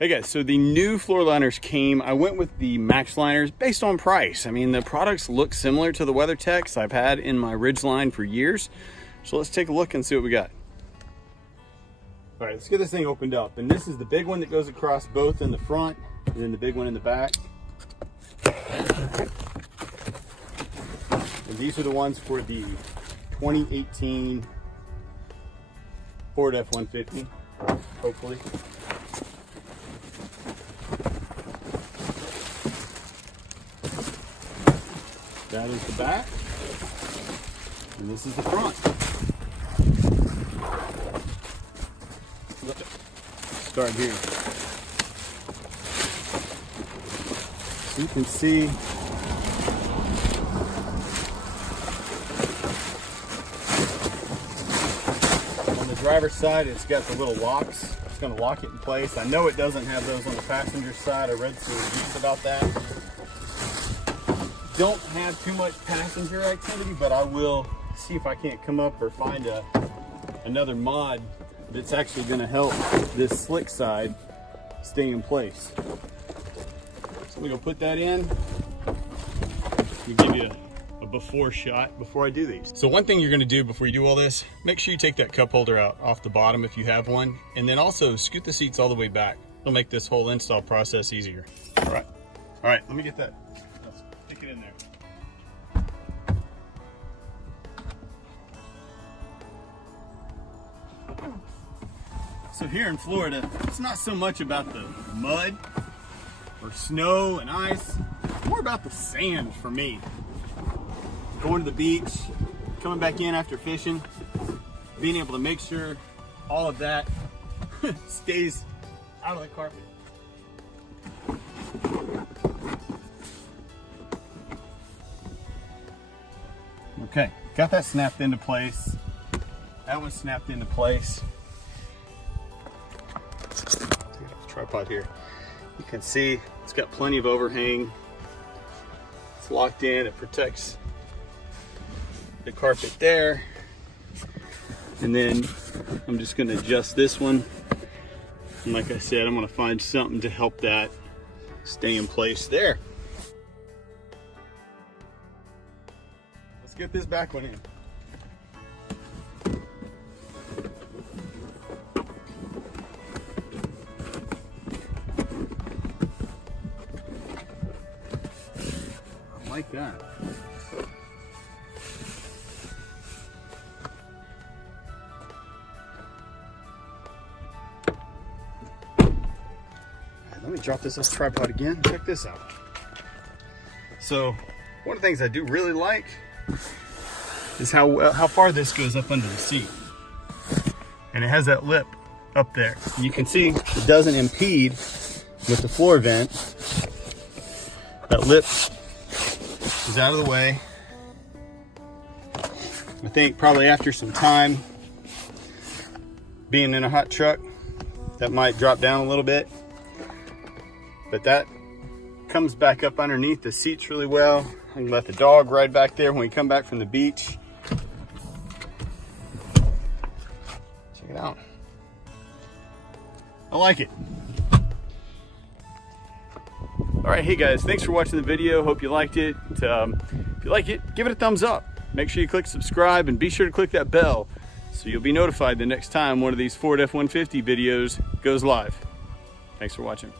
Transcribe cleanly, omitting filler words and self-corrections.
Hey guys, so the new floor liners came. I went with the Max liners based on price. I mean, the products look similar to the WeatherTechs I've had in my Ridgeline for years. So let's take a look and see what we got. All right, let's get this thing opened up. And this is the big one that goes across both in the front and then the big one in the back. And these are the ones for the 2018 Ford F-150, hopefully. That is the back, and this is the front. Let's start here. So you can see on the driver's side, it's got the little locks. It's going to lock it in place. I know it doesn't have those on the passenger side. I read some reviews about that. Don't have too much passenger activity, but I will see if I can't come up or find another mod that's actually going to help this slick side stay in place. So we're going to put that in. We'll give you a before shot before I do these. So one thing you're going to do before you do all this, make sure you take that cup holder out off the bottom if you have one, and then also scoot the seats all the way back. It'll make this whole install process easier. All right, let me get that. Stick it in there. So here in Florida, it's not so much about the mud or snow and ice, it's more about the sand for me. Going to the beach, coming back in after fishing, being able to make sure all of that stays out of the carpet. Okay, got that snapped into place. That one's snapped into place. Tripod here. You can see it's got plenty of overhang. It's locked in, it protects the carpet there. And then I'm just gonna adjust this one. And like I said, I'm gonna find something to help that stay in place there. Let's get this back one in. Like that. Let me drop this tripod again. Check this out. So one of the things I do really like is how far this goes up under the seat. And it has that lip up there. You can see it doesn't impede with the floor vent. That lip is out of the way. I think probably after some time being in a hot truck, that might drop down a little bit. But that comes back up underneath the seats really well. I can let the dog ride back there when we come back from the beach. Check it out. I like it. All right, hey guys, thanks for watching the video. Hope you liked it. If you like it, give it a thumbs up. Make sure you click subscribe and be sure to click that bell so you'll be notified the next time one of these Ford F-150 videos goes live. Thanks for watching.